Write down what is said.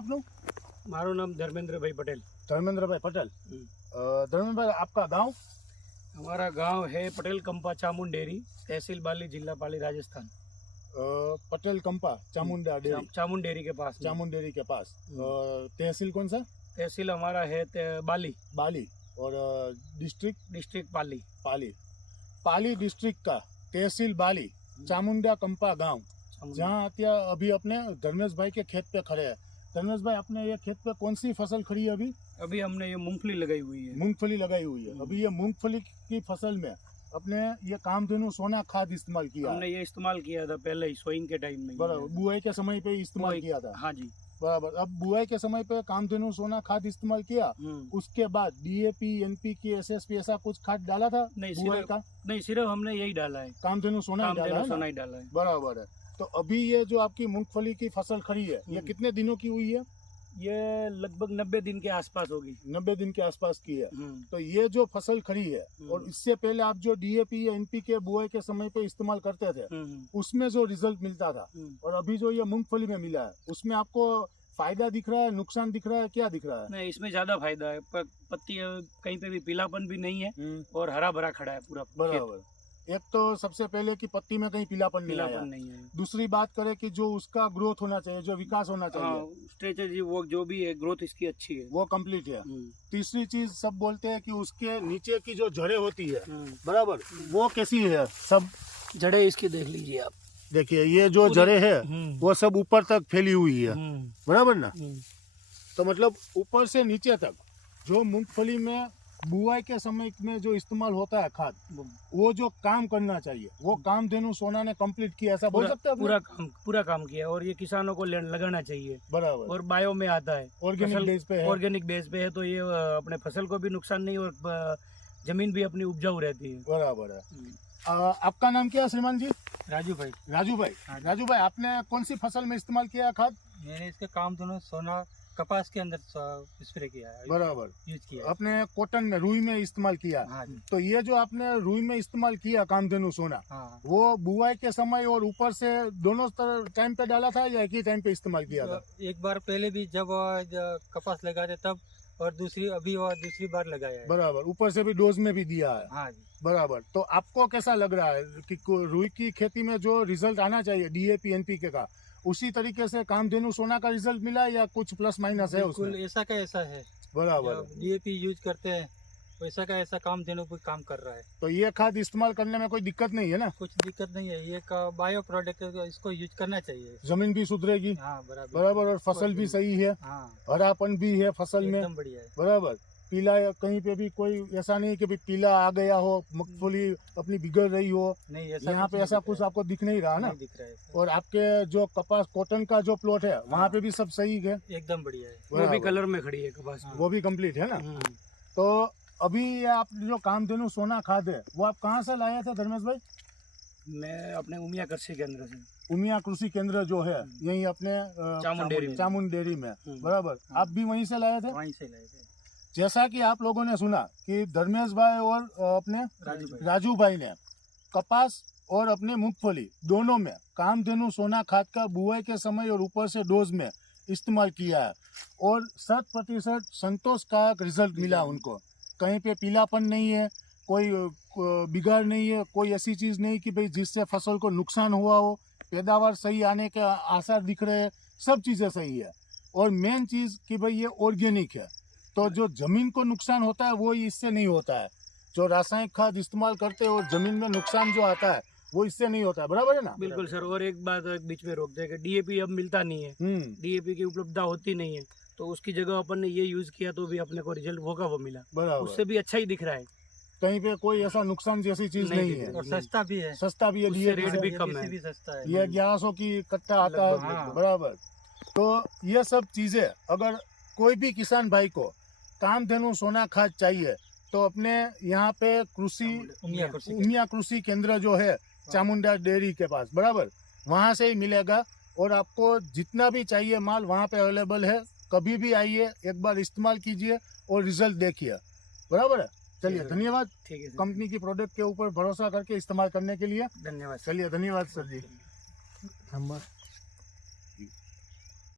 आपનું? મારું નામ ધર્મેન્દ્રભાઈ પટેલ। धर्मेंद्रभाई पटेल। धर्मेंद्रभाई, आपका गांव? हमारा गांव है पटेल कंपा चामुंडेरी, तहसील बाली, जिला पाली, राजस्थान। पटेल कंपा चामुंडा डेरी, चामुंडेरी के पास। चामुंडेरी के पास। तहसील कौन सा? तहसील हमारा है बाली। बाली। और डिस्ट्रिक्ट? डिस्ट्रिक्ट पाली। पाली। पाली डिस्ट्रिक्ट का तहसील बाली, चामुंडा कंपा गांव, जहाँ अभी अपने धर्मेश भाई के खेत पे खड़े हैं। धर्मेश भाई, अपने ये खेत पे कौन सी फसल खड़ी है अभी? अभी हमने ये मूंगफली लगाई हुई है। मूंगफली लगाई हुई है। अभी ये मूंगफली की फसल में अपने ये कामधेनु सोना खाद इस्तेमाल किया? हमने ये इस्तेमाल किया था पहले ही, सोइंग के टाइम में। बराबर, बुआई के समय पे इस्तेमाल किया था। हाँ जी, बराबर। अब बुआई के समय पे कामधेनु सोना खाद इस्तेमाल किया, उसके बाद DAP, NPK, SSP ऐसा कुछ खाद डाला था? नहीं, बुआई का नहीं, सिर्फ हमने यही डाला है, कामधेनु सोना ही डाला है। बराबर है। तो अभी ये जो आपकी मूंगफली की फसल खड़ी है, ये कितने दिनों की हुई है? ये लगभग 90 दिन के आसपास होगी। 90 दिन के आसपास की है। तो ये जो फसल खड़ी है, और इससे पहले आप जो DAP या NPK बुआई के समय पे इस्तेमाल करते थे, उसमें जो रिजल्ट मिलता था और अभी जो ये मूंगफली में मिला है, उसमें आपको फायदा दिख रहा है, नुकसान दिख रहा है, क्या दिख रहा है? नहीं, इसमें ज्यादा फायदा है। पत्ती कहीं पे भी पीलापन भी नहीं है और हरा भरा खड़ा है पूरा। बराबर। एक तो सबसे पहले कि पत्ती में कहीं पीलापन नहीं है। दूसरी बात करें कि जो उसका ग्रोथ होना चाहिए, जो विकास होना चाहिए, स्ट्रेटेजी वो जो भी है, ग्रोथ इसकी अच्छी है, वो कंप्लीट है। तीसरी चीज सब बोलते हैं कि उसके नीचे की जो जड़ें होती है, बराबर, वो कैसी है? सब जड़ें इसकी देख लीजिए आप। देखिए, ये जो जड़ें है वो सब ऊपर तक फैली हुई है, बराबर ना? तो मतलब ऊपर से नीचे तक जो मूंगफली में बुआई के समय में जो इस्तेमाल होता है खाद, वो जो काम करना चाहिए, वो कामधेनु सोना ने कंप्लीट किया, ऐसा बोल सकते हैं? पूरा काम किया, और ये किसानों को लगाना चाहिए। बराबर। और बायो में आता है, ऑर्गेनिक बेस पे है, तो ये अपने फसल को भी नुकसान नहीं और जमीन भी अपनी उपजाऊ रहती है। बराबर है। आपका नाम क्या है श्रीमान जी? राजू भाई। राजू भाई, आपने कौन सी फसल में इस्तेमाल किया खाद? मैंने इसके कामधेनु सोना कपास के अंदर स्प्रे किया है। बराबर, यूज किया। अपने कॉटन में, रुई में इस्तेमाल किया। तो ये जो आपने रुई में इस्तेमाल किया कामधेनु सोना, वो बुआई के समय और ऊपर से दोनों टाइम पे डाला था या एक ही टाइम पे इस्तेमाल किया था? एक बार पहले भी जब कपास लगाते तब, और दूसरी बार लगाया है। बराबर, ऊपर से भी डोज में भी दिया है। हाँ। बराबर। तो आपको कैसा लग रहा है कि रुई की खेती में जो रिजल्ट आना चाहिए DAP, NPK का, उसी तरीके से कामधेनु सोना का रिजल्ट मिला या कुछ प्लस माइनस है उसमें? ऐसा का ऐसा है। बराबर। DAP यूज करते हैं, वैसा का ऐसा कामधेनु भी काम कर रहा है। तो ये खाद इस्तेमाल करने में कोई दिक्कत नहीं है ना? कुछ दिक्कत नहीं है, ये का बायो प्रोडक्ट, इसको यूज करना चाहिए। जमीन भी सुधरेगी। हाँ, बराबर। और फसल भी सही है। हाँ। हरापन भी है फसल में, एकदम बढ़िया है। बराबर। पीला कहीं पे भी कोई ऐसा नहीं कि पीला आ गया हो, मूंगफली अपनी बिगड़ रही हो, नहीं, यहाँ पे ऐसा कुछ आपको दिख नहीं रहा ना? दिख रहा है। और आपके जो कपास कॉटन का जो प्लॉट है, वहाँ पे भी सब सही है, एकदम बढ़िया है। वो भी कलर में खड़ी है कपास, वो भी कंप्लीट है ना? तो अभी आप जो कामधेनु सोना खाद है, वो आप कहाँ से लाए थे धर्मेश भाई? मैं अपने उमिया कृषि केंद्र से। उमिया कृषि केंद्र जो है यही अपने चामुंडेरी में, बराबर। आप भी वहीं से लाए थे? वहीं से लाए थे। जैसा कि आप लोगों ने सुना कि धर्मेश भाई और अपने राजू भाई ने कपास और अपने मूंगफली दोनों में कामधेनु सोना खाद का बुआई के समय और ऊपर से डोज में इस्तेमाल किया है, और 100% संतोषकारक रिजल्ट मिला उनको। कहीं पे पीलापन नहीं है, कोई बिगाड़ नहीं है, कोई ऐसी चीज़ नहीं कि भाई जिससे फसल को नुकसान हुआ हो, पैदावार सही आने के आसार दिख रहे हैं, सब चीज़ें सही है। और मेन चीज़ कि भाई ये ऑर्गेनिक है, तो जो जमीन को नुकसान होता है वो इससे नहीं होता है। जो रासायनिक खाद इस्तेमाल करते हैं और जमीन में नुकसान जो आता है वो इससे नहीं होता है, बराबर है ना? बिल्कुल सर। और एक बात बीच में रोक देगा, DAP अब मिलता नहीं है, DAP की उपलब्धता होती नहीं है, तो उसकी जगह अपन ने ये यूज किया तो भी अपने को रिजल्ट वो मिला, उससे भी अच्छा ही दिख रहा है। कहीं पे कोई ऐसा नुकसान जैसी चीज नहीं है, और सस्ता भी है। रेट भी कम है, ये 1100 की कट्टा आता है, बराबर। तो ये सब चीजें अगर कोई भी किसान भाई को कामधेनु सोना खाद चाहिए तो अपने यहाँ पे उमिया कृषि केंद्र जो है चामुंडा डेयरी के पास, बराबर, वहाँ से ही मिलेगा। और आपको जितना भी चाहिए माल वहाँ पे अवेलेबल है, कभी भी आइए, एक बार इस्तेमाल कीजिए और रिजल्ट देखिए, बराबर है? चलिए, धन्यवाद। ठीक है, कंपनी की प्रोडक्ट के ऊपर भरोसा करके इस्तेमाल करने के लिए धन्यवाद। चलिए, धन्यवाद सर जी।